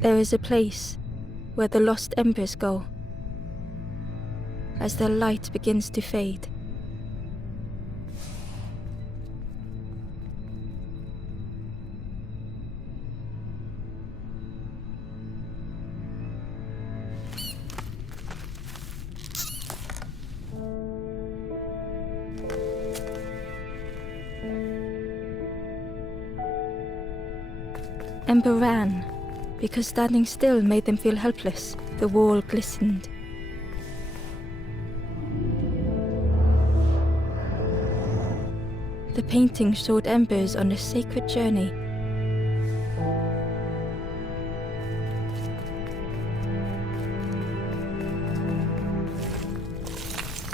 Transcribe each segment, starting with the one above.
There is a place where the lost embers go as their light begins to fade. Ember ran, because standing still made them feel helpless. The wall glistened. The painting showed embers on a sacred journey.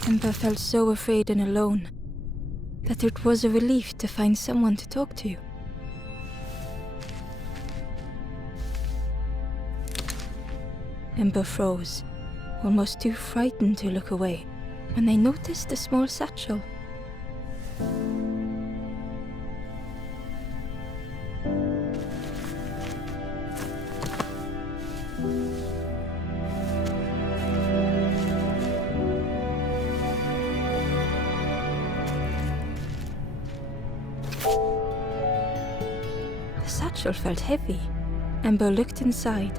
Ember felt so afraid and alone that it was a relief to find someone to talk to. Ember froze, almost too frightened to look away, when they noticed a small satchel. The satchel felt heavy. Ember looked inside.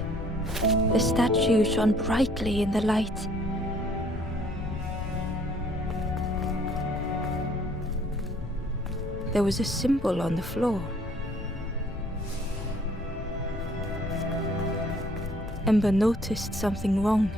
The statue shone brightly in the light. There was a symbol on the floor. Ember noticed something wrong.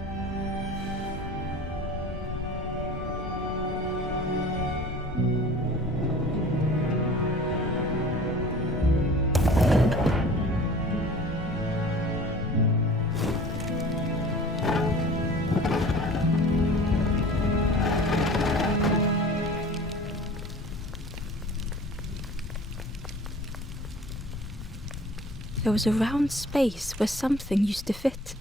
There was a round space where something used to fit.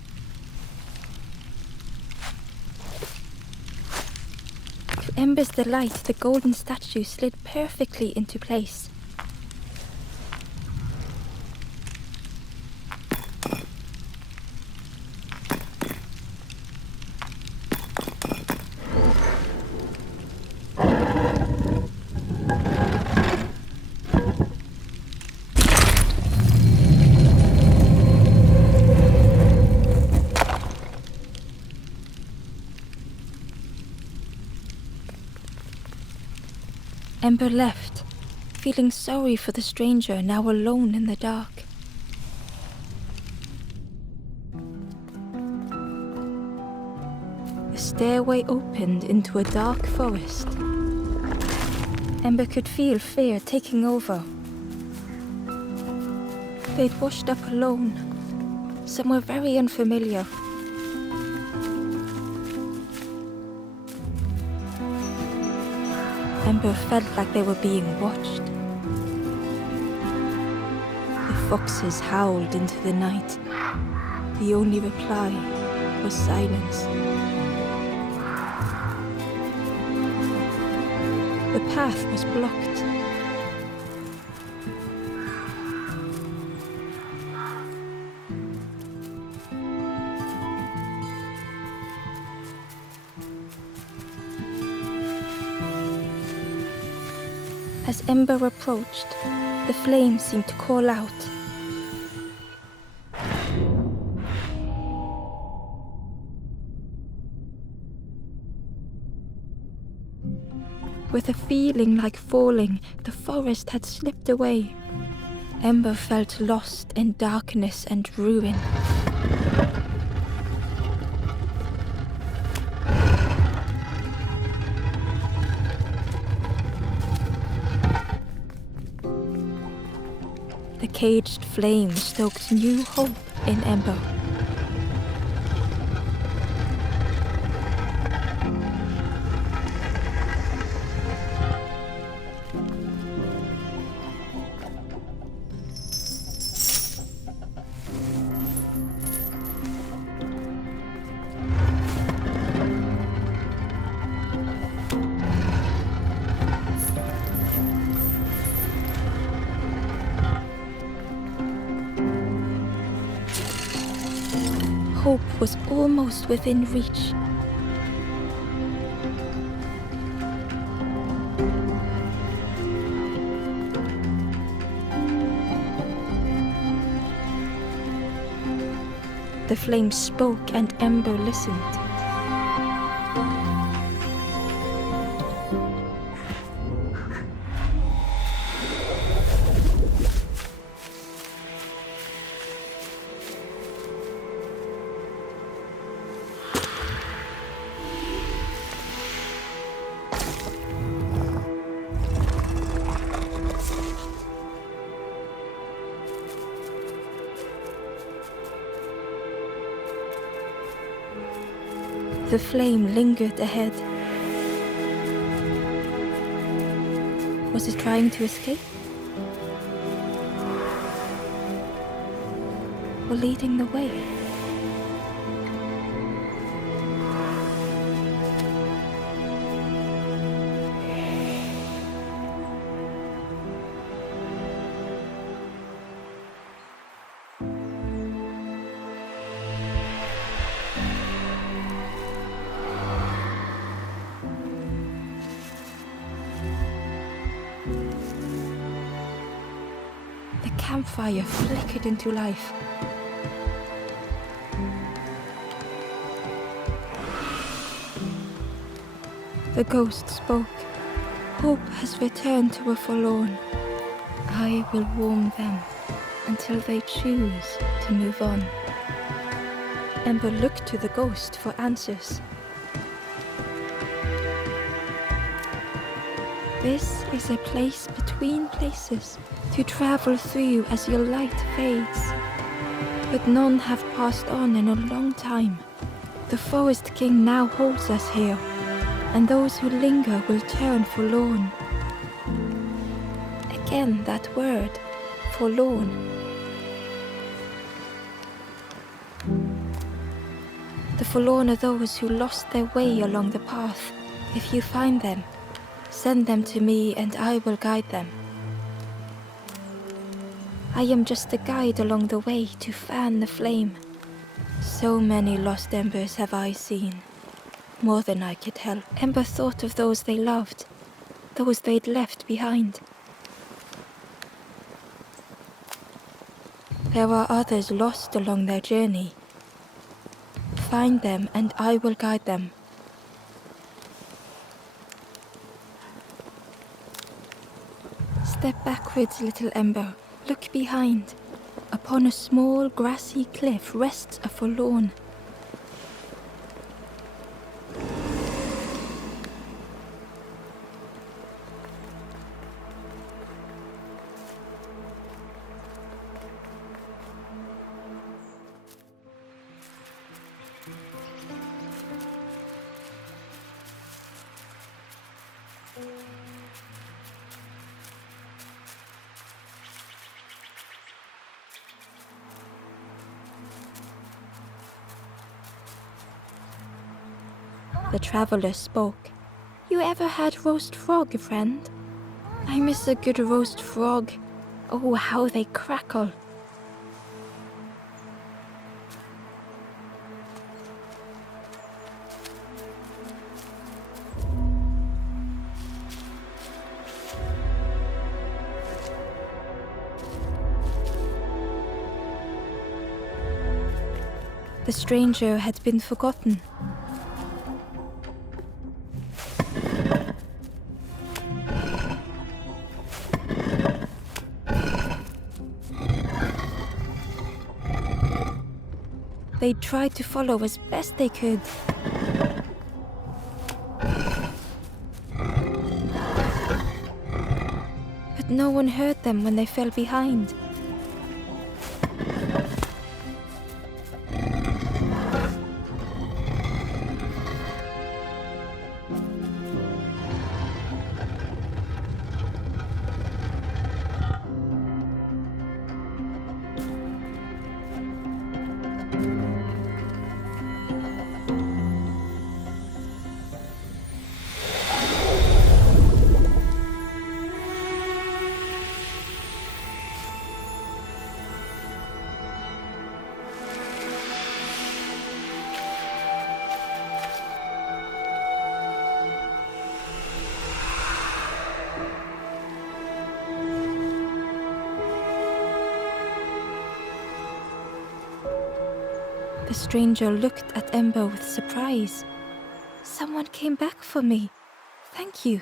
To Ember's delight, the golden statue slid perfectly into place. Ember left, feeling sorry for the stranger now alone in the dark. The stairway opened into a dark forest. Ember could feel fear taking over. They'd washed up alone, somewhere very unfamiliar. Ember felt like they were being watched. The foxes howled into the night. The only reply was silence. The path was blocked. As Ember approached, the flame seemed to call out. With a feeling like falling, the forest had slipped away. Ember felt lost in darkness and ruin. The caged flame stoked new hope in Ember. hope was almost within reach. The flame spoke and Ember listened. The flame lingered ahead. Was it trying to escape? Or leading the way? The campfire flickered into life. The ghost spoke. Hope has returned to a forlorn. I will warm them until they choose to move on. Ember looked to the ghost for answers. This is a place between places to travel through as your light fades. But none have passed on in a long time. The Forest King now holds us here, and those who linger will turn forlorn. Again that word, forlorn. The forlorn are those who lost their way along the path. If you find them, send them to me and I will guide them. I am just a guide along the way to fan the flame. So many lost embers have I seen, more than I could help. Ember thought of those they loved, those they'd left behind. There are others lost along their journey. Find them and I will guide them. Step backwards, little Ember. Look behind. Upon a small grassy cliff rests a forlorn. The traveler spoke. You ever had roast frog, friend? I miss a good roast frog. Oh, how they crackle. The stranger had been forgotten. They tried to follow as best they could. But no one heard them when they fell behind. The stranger looked at Ember with surprise. Someone came back for me. Thank you.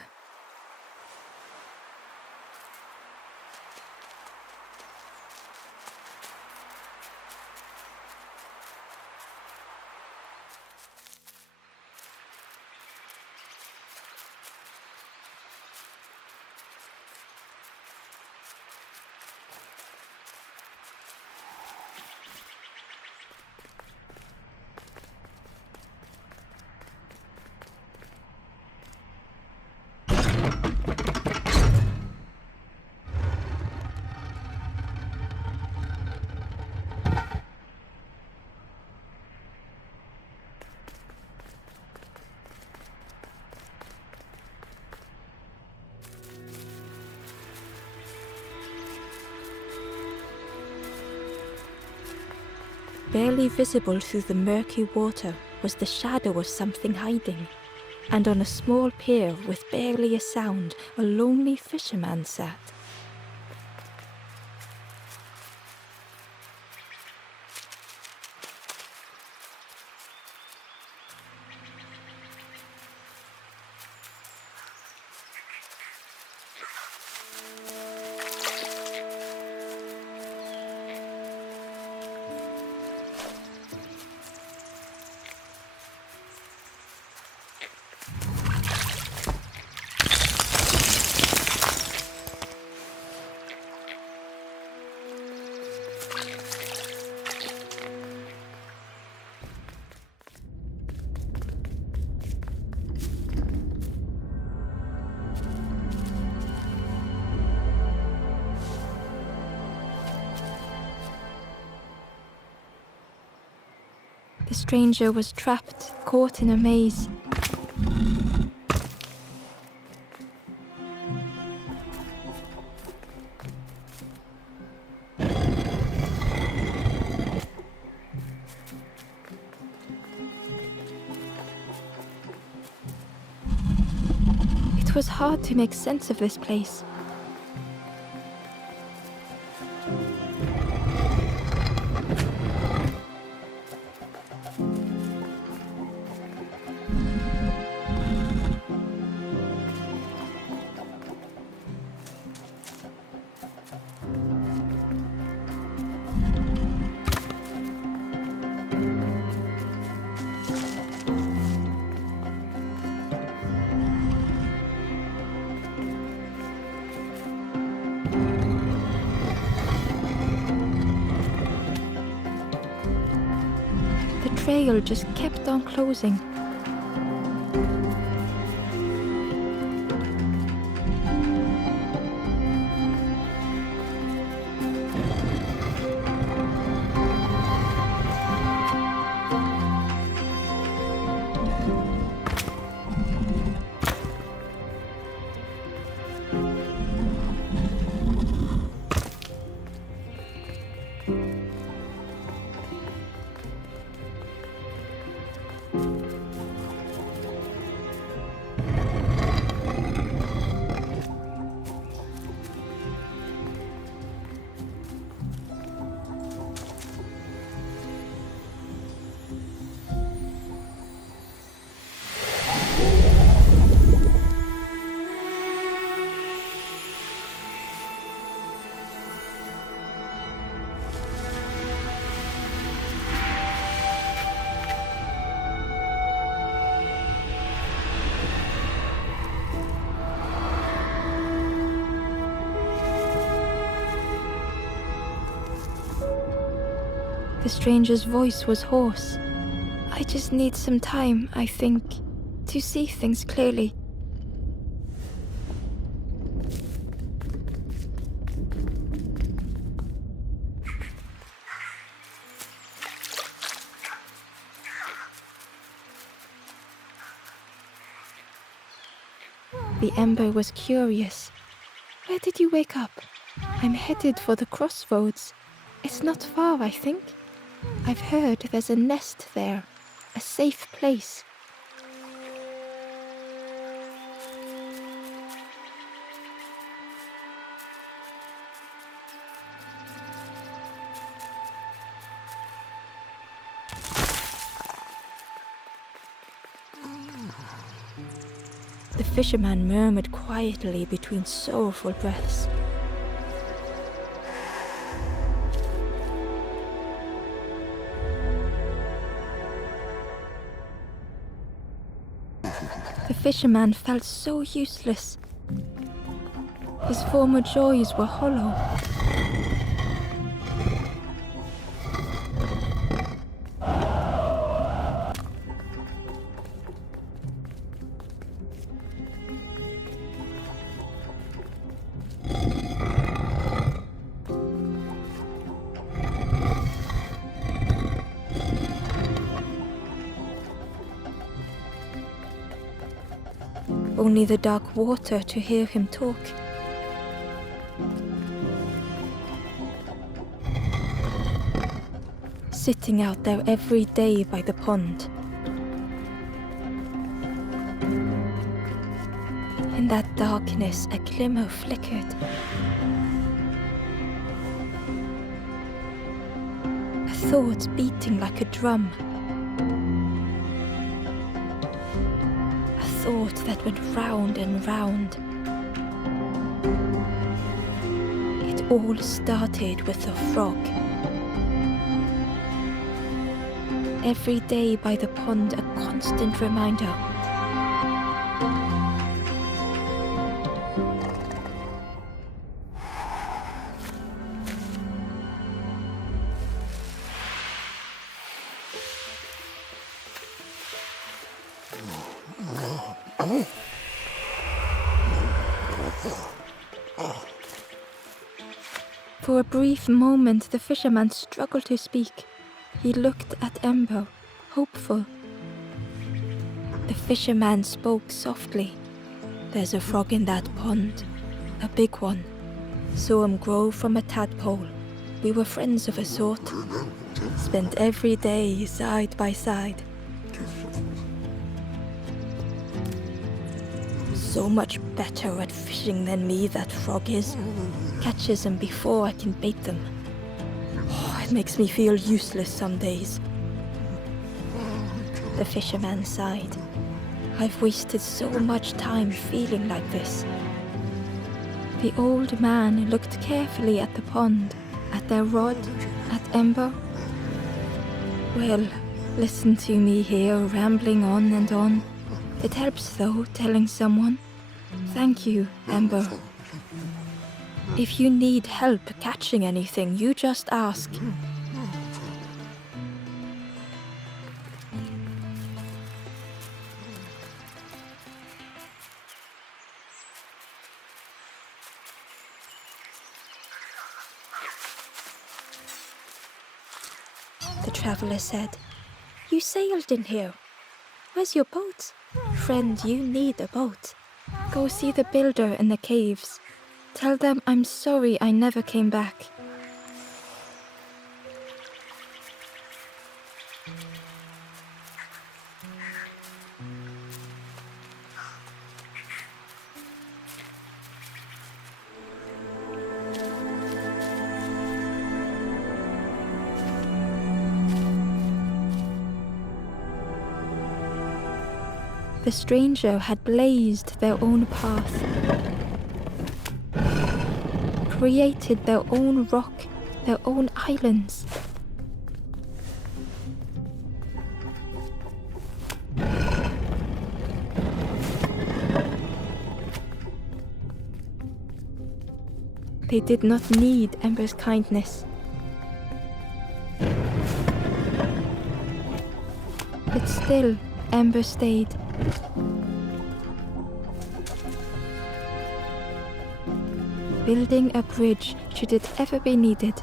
Barely visible through the murky water was the shadow of something hiding, and on a small pier with barely a sound, a lonely fisherman sat. The stranger was trapped, caught in a maze. It was hard to make sense of this place. The trail just kept on closing. The stranger's voice was hoarse. I just need some time, I think, to see things clearly. The Ember was curious. Where did you wake up? I'm headed for the crossroads. It's not far, I think. I've heard there's a nest there, a safe place. fisherman murmured quietly between sorrowful breaths. The fisherman felt so useless. His former joys were hollow. Only the dark water to hear him talk. Sitting out there every day by the pond. In that darkness, a glimmer flickered. A thought beating like a drum. A thought that went round and round. It all started with a frog. Every day by the pond, a constant reminder. For a brief moment, the fisherman struggled to speak. He looked at Ember, hopeful. The fisherman spoke softly. There's a frog in that pond, a big one. Saw him grow from a tadpole. We were friends of a sort. Spent every day side by side. So much better at fishing than me, that frog is. Catches them before I can bait them. It makes me feel useless some days. The fisherman sighed. I've wasted so much time feeling like this. The old man looked carefully at the pond, at their rod, at Ember. Well, listen to me here, rambling on and on. It helps though, telling someone. Thank you, Ember. If you need help catching anything, you just ask. The traveler said, "You sailed in here. Where's your boat? Friend, you need a boat. Go see the builder in the caves. Tell them I'm sorry I never came back." The stranger had blazed their own path, created their own rock, their own islands. They did not need Ember's kindness. But still, Ember stayed. Building a bridge should it ever be needed.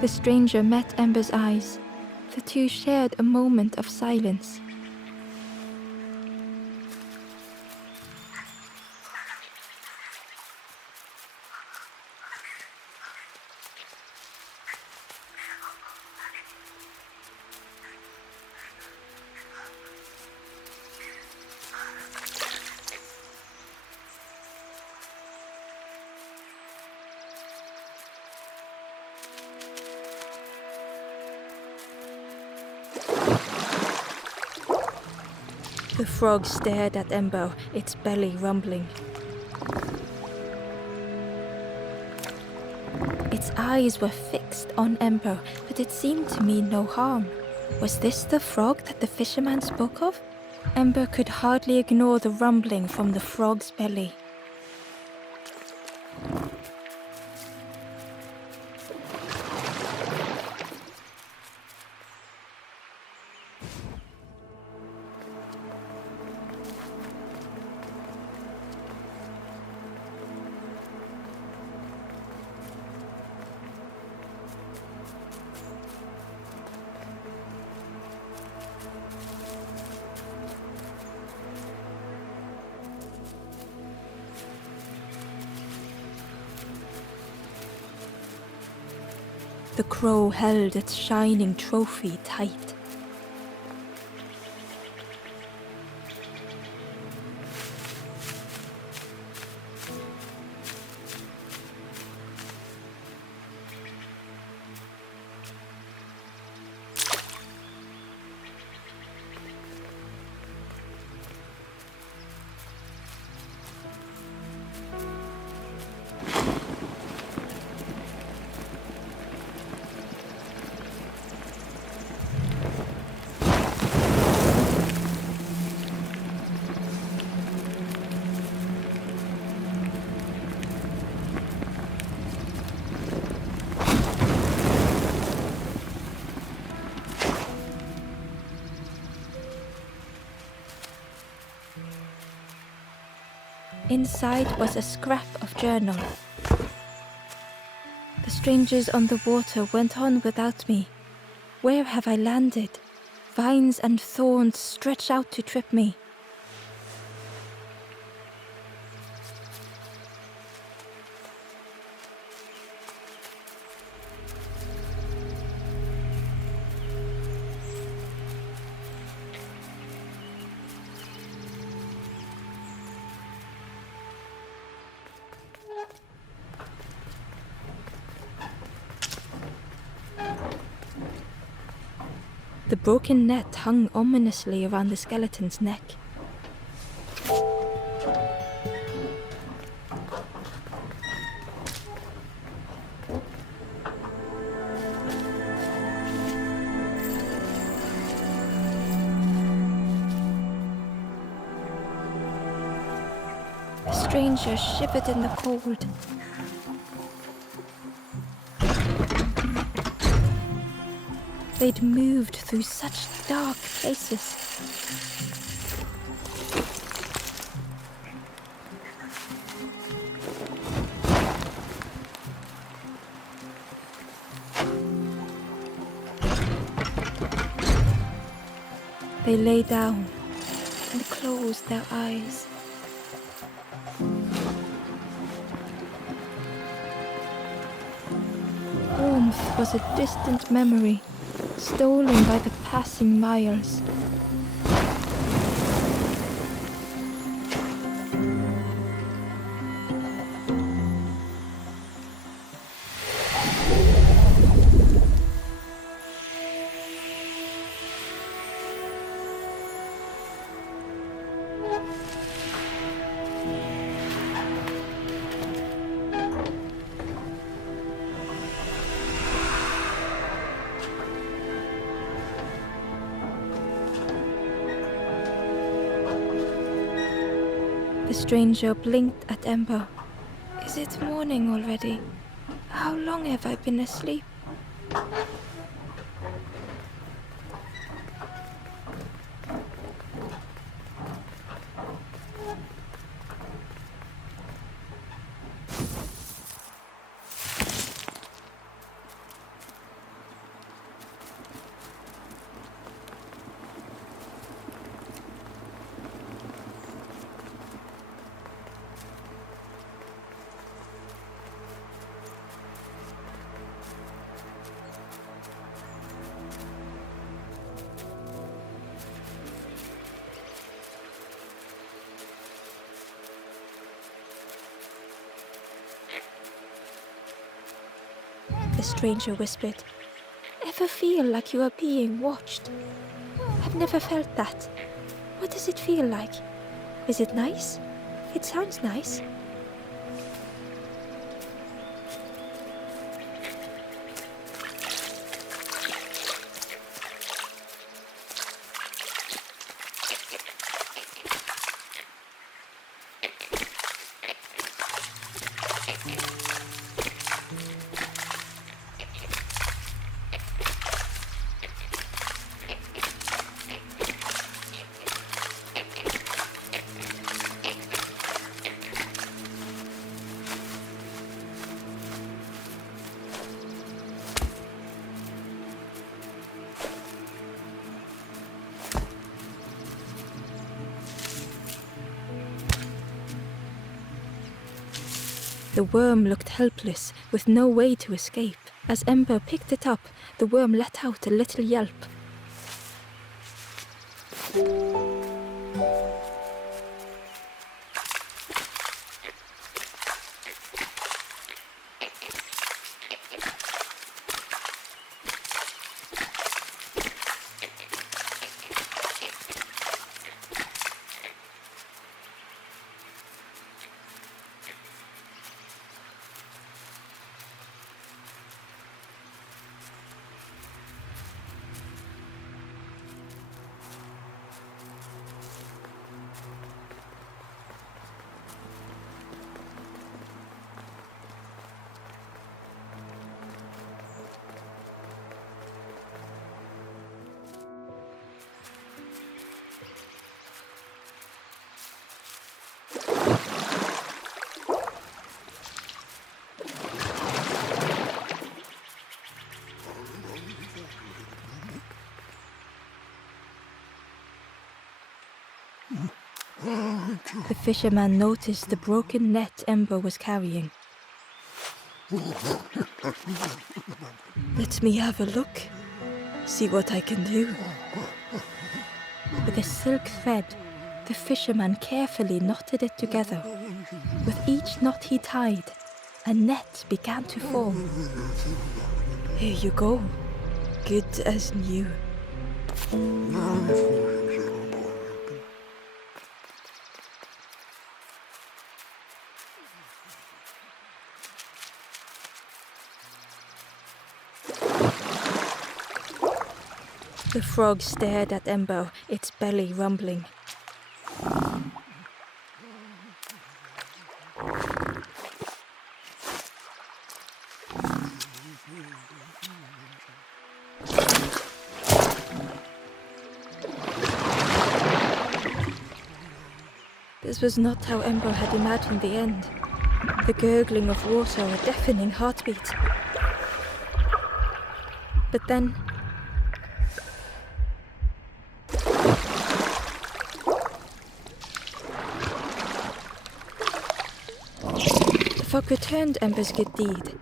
The stranger met Ember's eyes, The two shared a moment of silence. The frog stared at Ember, its belly rumbling. Its eyes were fixed on Ember, but it seemed to mean no harm. Was this the frog that the fisherman spoke of? Ember could hardly ignore the rumbling from the frog's belly. The crow held its shining trophy tight. Inside was a scrap of journal. The strangers on the water went on without me. Where have I landed? Vines and thorns stretch out to trip me. The broken net hung ominously around the skeleton's neck. The stranger shivered in the cold. They'd moved through such dark places. They lay down and closed their eyes. Warmth was a distant memory, stolen by the passing miles. The stranger blinked at Ember. Is it morning already? How long have I been asleep? the stranger whispered. Ever feel like you are being watched? I've never felt that. What does it feel like? Is it nice? It sounds nice. The worm looked helpless, with no way to escape. As Ember picked it up, the worm let out a little yelp. The fisherman noticed the broken net Ember was carrying. Let me have a look. See what I can do. With a silk thread, the fisherman carefully knotted it together. With each knot he tied, a net began to form. Here you go. Good as new. The frog stared at Ember, its belly rumbling. This was not how Ember had imagined the end. The gurgling of water, a deafening heartbeat. But then... the fog returned Ember's good deed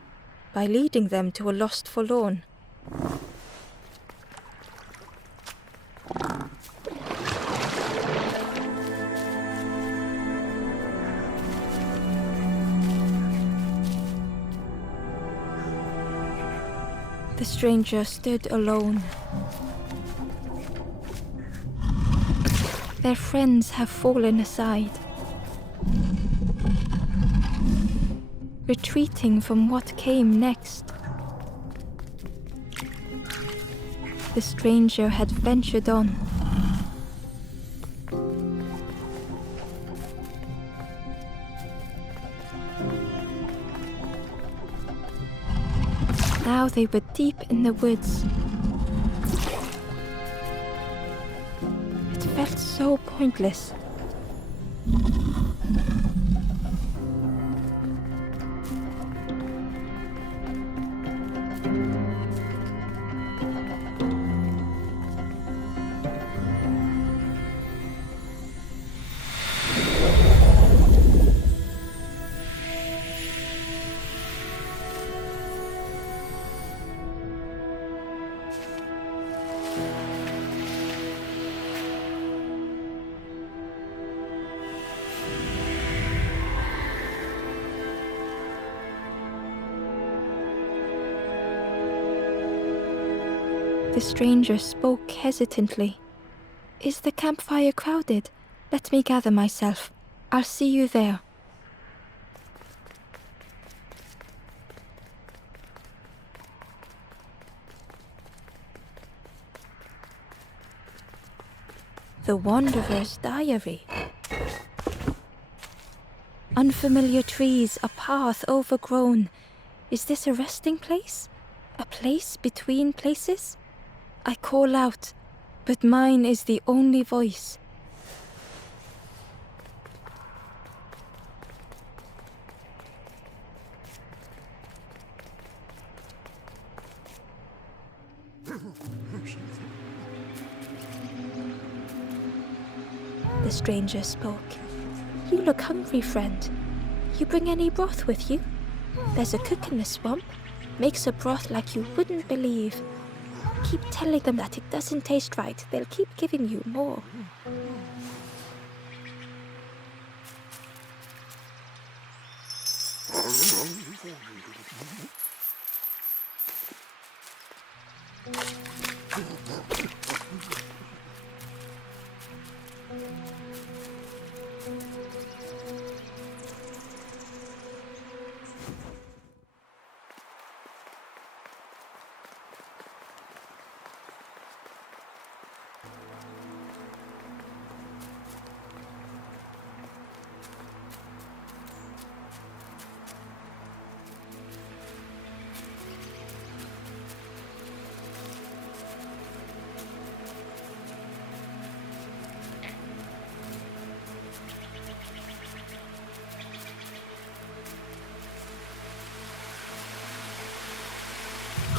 by leading them to a lost forlorn. The stranger stood alone. Their friends have fallen aside, retreating from what came next. The stranger had ventured on. Now they were deep in the woods. It felt so pointless. The stranger spoke hesitantly. Is the campfire crowded? Let me gather myself. I'll see you there. The Wanderer's Diary. Unfamiliar trees, a path overgrown. Is this a resting place? A place between places? I call out, but mine is the only voice. The stranger spoke. You look hungry, friend. You bring any broth with you? There's a cook in the swamp. Makes a broth like you wouldn't believe. Keep telling them that it doesn't taste right. They'll keep giving you more.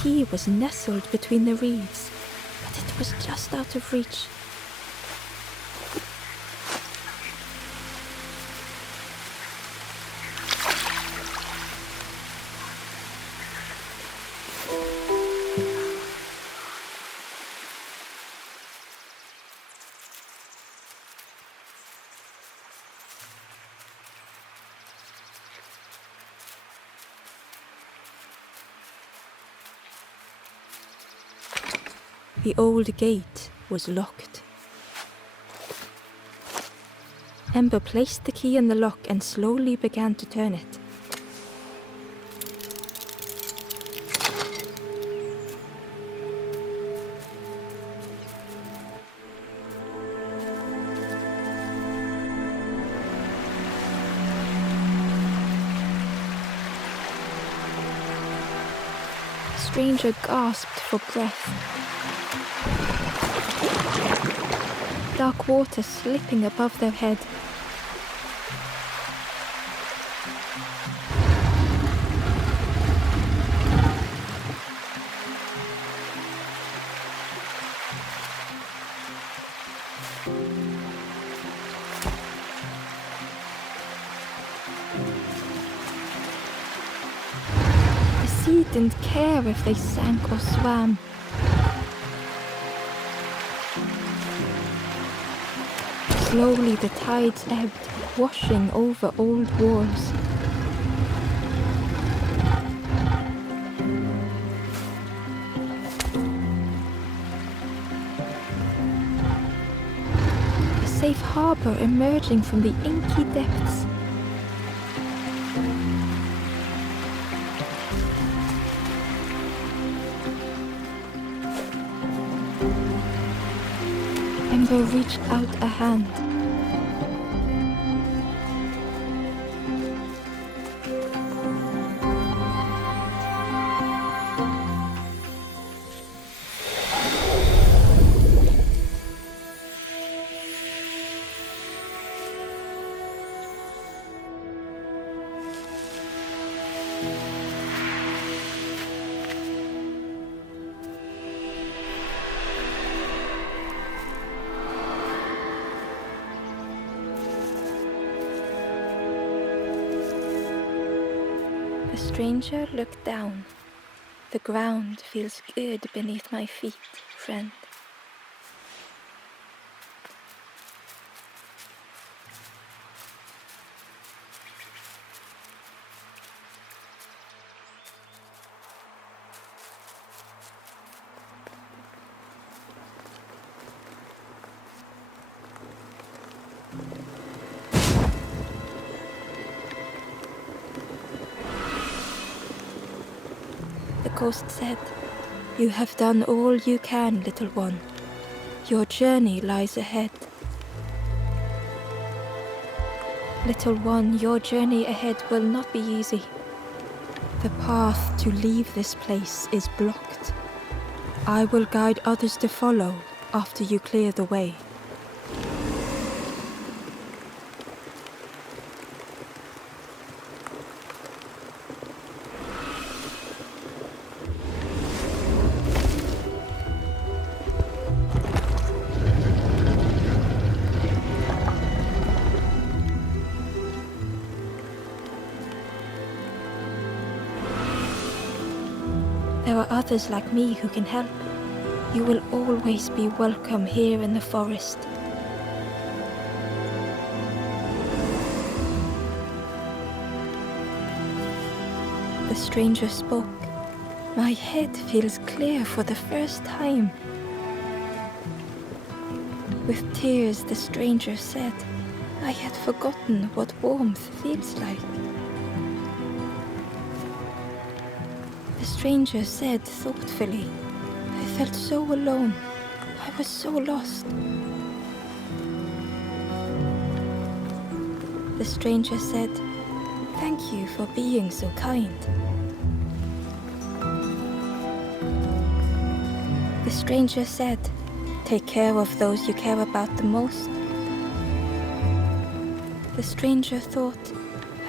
Key was nestled between the reeds, but it was just out of reach. The old gate was locked. Ember placed the key in the lock and slowly began to turn it. The stranger gasped for breath. Dark water slipping above their head. The sea didn't care if they sank or swam. Slowly the tides ebbed, washing over old walls. A safe harbor emerging from the inky depths. Ember reached out a hand. The stranger looked down. The ground feels good beneath my feet, friend. ghost said, "You have done all you can, little one. Your journey lies ahead." Little one, your journey ahead will not be easy. The path to leave this place is blocked. I will guide others to follow after you clear the way. There are others like me who can help. You will always be welcome here in the forest. The stranger spoke. My head feels clear for the first time. With tears, the stranger said, I had forgotten what warmth feels like. The stranger said thoughtfully, I felt so alone. I was so lost. The stranger said, thank you for being so kind. The stranger said, take care of those you care about the most. The stranger thought,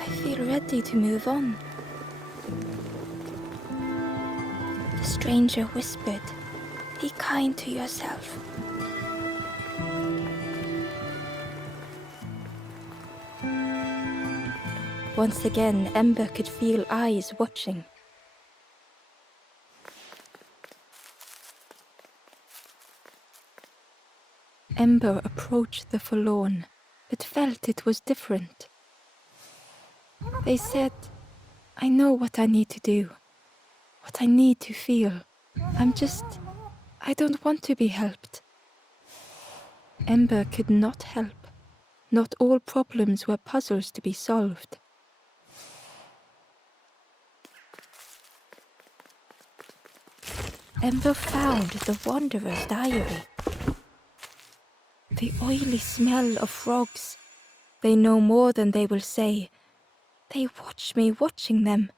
I feel ready to move on. The stranger whispered, be kind to yourself. Once again, Ember could feel eyes watching. Ember approached the forlorn, but felt it was different. They said, I know what I need to do, what I need to feel. I don't want to be helped. Ember could not help. Not all problems were puzzles to be solved. Ember found the Wanderer's diary. The oily smell of frogs. They know more than they will say. They watch me watching them.